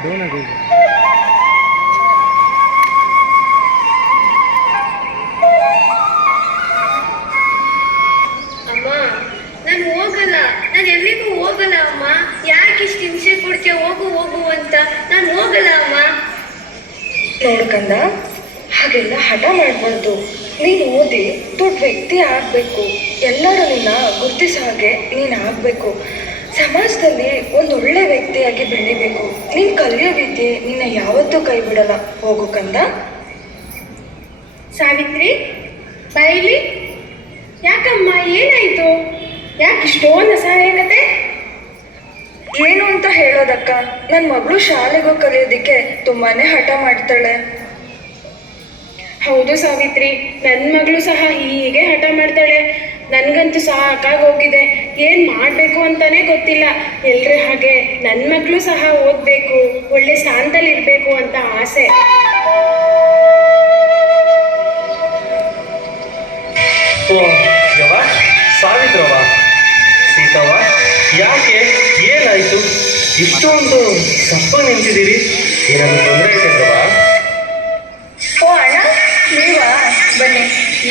ನಾನು ಹೋಗಲ್ಲ, ನಾನು ಎಲ್ಲಿಗೂ ಹೋಗಲ್ಲ ಅಮ್ಮ. ಯಾಕೆ ಇಷ್ಟು ಹಿಂಸೆ ಕೊಡ್ತೀಯ? ಹೋಗು ಹೋಗು ಅಂತ. ನಾನು ಹೋಗಲ್ಲ ಅಮ್ಮ. ನೋಡ್ಕಂದ, ಹಾಗೆಲ್ಲ ಹಠ ಮಾಡಬಾರ್ದು. ನೀನು ಓದಿ ದೊಡ್ಡ ವ್ಯಕ್ತಿ ಆಗಬೇಕು. ಎಲ್ಲರೂ ನಿನ್ನ ಗುರ್ತಿಸೋ ಹಾಗೆ ನೀನು ಆಗಬೇಕು. ಸಮಾಜದಲ್ಲಿ ಒಂದು ಒಳ್ಳೆ ವ್ಯಕ್ತಿಯಾಗಿ ಬೆಳಿಬೇಕು. ನೀನು ಕಲಿಯೋ ವಿದ್ಯೆ ನಿನ್ನ ಯಾವತ್ತೂ ಕೈ ಬಿಡಲ್ಲ. ಹೋಗು ಕಂದ. ಸಾವಿತ್ರಿ, ಬೈಲಿ. ಯಾಕಮ್ಮ, ಏನಾಯ್ತು? ಯಾಕೆ ಇಷ್ಟೊಂದು ಅಸಹಾಯಕತೆ? ಏನು ಅಂತ ಹೇಳೋದಕ್ಕ, ನನ್ನ ಮಗಳು ಶಾಲೆಗೂ ಕಲಿಯೋದಕ್ಕೆ ತುಂಬಾನೇ ಹಠ ಮಾಡ್ತಾಳೆ. ಹೌದು ಸಾವಿತ್ರಿ, ನನ್ನ ಮಗಳು ಸಹ ಹೀಗೆ ಹಠ ಮಾಡ್ತಾಳೆ. ನನಗಂತೂ ಸಾಕಾಗೋಗಿದೆ. ಏನು ಮಾಡಬೇಕು ಅಂತಾನೆ ಗೊತ್ತಿಲ್ಲ. ಎಲ್ಲರೂ ಹಾಗೆ ನನ್ನ ಮಗಳು ಸಹ ಓದಬೇಕು, ಒಳ್ಳೆ ಸ್ಥಾನದಲ್ಲಿ ಇರಬೇಕು ಅಂತ ಆಸೆ. ಸಾವಿತ್ರವ, ಸೀತವ್ವ, ಯಾಕೆ, ಏನಾಯ್ತು? ಇಷ್ಟೊಂದು ಸಪ್ಪ ನಿಂತಿದ್ದೀರಿ? ಏನಾದ್ರು ತೊಂದರೆ ಐತೆಂದವ? ಓ ಅಣ್ಣ, ನೀವಾ? ಬನ್ನಿ.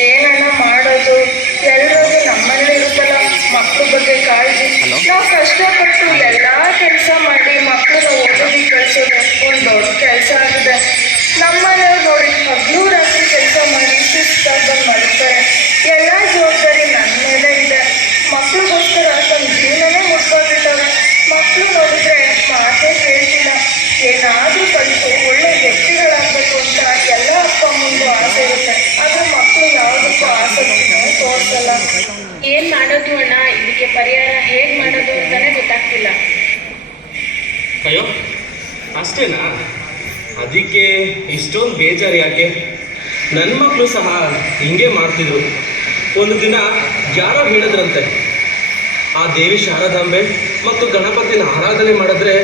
ಏನಣ್ಣ ಮಾಡೋದು, ಎಲ್ರಿಗೂ ನಮ್ಮಲ್ಲೇ ಇರುತ್ತಲ್ಲ ಮಕ್ಳ ಬಗ್ಗೆ ಕಾಳಜಿ. ನಾವು ಕಷ್ಟಪಟ್ಟು ಎಲ್ಲ ಕೆಲಸ ಮಾಡಿ ಮಕ್ಕಳನ್ನ ಓದೋದಿಕ್ಕೆ ಕಳಿಸೋದು ಒಂದು ದೊಡ್ಡ ಕೆಲಸ ಆಗಿದೆ. ನಮ್ಮನೆಯವ್ರು ನೋಡಿ ಹಗಲು ರಾತ್ರಿ ಕೆಲಸ ಮಾಡಿ ಸುಸ್ತಾಗಿ ಬಂದು ಮಲಗ್ತಾರೆ. ಎಲ್ಲ ಜವಾಬ್ದಾರಿ ನನ್ನ ಮೇಲೆ ಇದೆ. ಮಕ್ಳಿಗೋಸ್ಕರ ತಮ್ಮ ಜೀವನನೇ ಮುಟ್ಕೊಬಿಟ್ಟವ್ರೆ. ಮಕ್ಕಳು ನೋಡಿದ್ರೆ ಮಾತೇ ಕೇಳ್ತಿಲ್ಲ. ಏನಾದರೂ ಕಲಿತು ಒಳ್ಳೆ ವ್ಯಕ್ತಿಗಳಾಗಬೇಕು ಅಂತ ಎಲ್ಲ ಅಪ್ಪ ಅಮ್ಮಂದು ಆಸೆ ಇರುತ್ತೆ. ಆದರೆ ಮಕ್ಕಳು ಯಾವುದಕ್ಕೂ ಆಸಕ್ತಿನೂ ತೋರಿಸಲ್ಲ. ಏನು ಮಾಡೋದು ಅಣ್ಣ? ಇದಕ್ಕೆ ಪರಿಹಾರ ಹೇಗೆ ಮಾಡೋದು ಅಂತಾನೆ ಗೊತ್ತಾಗ್ತಿಲ್ಲ. ಅಯ್ಯೋ, ಅಷ್ಟೇನಾ? ಅದಕ್ಕೆ ಇಷ್ಟೊಂದು ಬೇಜಾರು ಯಾಕೆ? ನನ್ನ ಮಕ್ಕಳು ಸಹ ಹಿಂಗೆ ಮಾಡ್ತಿದ್ರು. ಒಂದು ದಿನ ಯಾರೋ ಹೇಳಿದ್ರಂತೆ, ಆ ದೇವಿ ಶಾರದಾಂಬೆ ಮತ್ತು ಗಣಪತಿನ ಆರಾಧನೆ ಮಾಡಿದ್ರೆ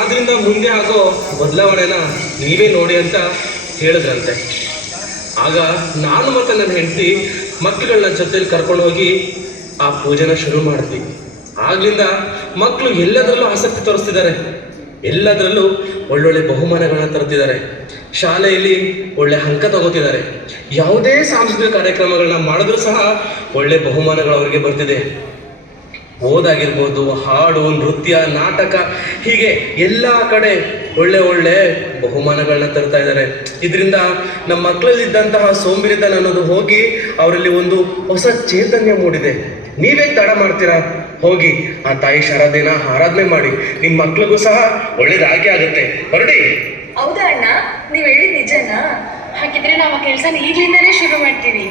ಅದರಿಂದ ಮುಂದೆ ಆಗೋ ಬದಲಾವಣೆನ ನೀವೇ ನೋಡಿ ಅಂತ ಹೇಳಿದ್ರಂತೆ. ಆಗ ನಾನು ಮತ್ತು ನನ್ನ ಹೆಂಡತಿ ಮಕ್ಕಳುಗಳನ್ನ ಜೊತೆಲಿ ಕರ್ಕೊಂಡು ಹೋಗಿ ಆ ಪೂಜೆನ ಶುರು ಮಾಡಿದ್ವಿ. ಆಗ್ಲಿಂದ ಮಕ್ಕಳು ಎಲ್ಲದರಲ್ಲೂ ಆಸಕ್ತಿ ತೋರಿಸ್ತಿದ್ದಾರೆ. ಎಲ್ಲದರಲ್ಲೂ ಒಳ್ಳೊಳ್ಳೆ ಬಹುಮಾನಗಳನ್ನ ತರ್ತಿದ್ದಾರೆ. ಶಾಲೆಯಲ್ಲಿ ಒಳ್ಳೆ ಅಂಕ ತಗೋತಿದ್ದಾರೆ. ಯಾವುದೇ ಸಾಂಸ್ಕೃತಿಕ ಕಾರ್ಯಕ್ರಮಗಳನ್ನ ಮಾಡಿದ್ರೂ ಸಹ ಒಳ್ಳೆ ಬಹುಮಾನಗಳು ಅವರಿಗೆ ಬರ್ತಿದೆ. ಓದಾಗಿರ್ಬೋದು, ಹಾಡು, ನೃತ್ಯ, ನಾಟಕ, ಹೀಗೆ ಎಲ್ಲ ಕಡೆ ಒಳ್ಳೆ ಒಳ್ಳೆ ಬಹುಮಾನಗಳನ್ನ ತರ್ತಾ ಇದ್ದಾರೆ. ಇದರಿಂದ ನಮ್ಮ ಮಕ್ಕಳಲ್ಲಿದ್ದಂತಹ ಸೋಂಬೇರಿತನ ಅನ್ನೋದು ಹೋಗಿ ಅವರಲ್ಲಿ ಒಂದು ಹೊಸ ಚೈತನ್ಯ ಮೂಡಿದೆ. ನೀವೇ ತಡ ಮಾಡ್ತೀರಾ? ಹೋಗಿ ಆ ತಾಯಿ ಶಾರದೇನ ಆರಾಧನೆ ಮಾಡಿ. ನಿಮ್ಮ ಮಕ್ಳಿಗೂ ಸಹ ಒಳ್ಳೇದಾಗೆ ಆಗುತ್ತೆ. ಹೊರಡಿ. ಹೌದಾ ಅಣ್ಣ, ನೀವು ಹೇಳಿದ ನಿಜನಾ? ಹಾಗಿದ್ರೆ ನಾವು ಆ ಕೆಲಸನ ಈಗಲಿಂದನೇ ಶುರು ಮಾಡ್ತೀವಿ.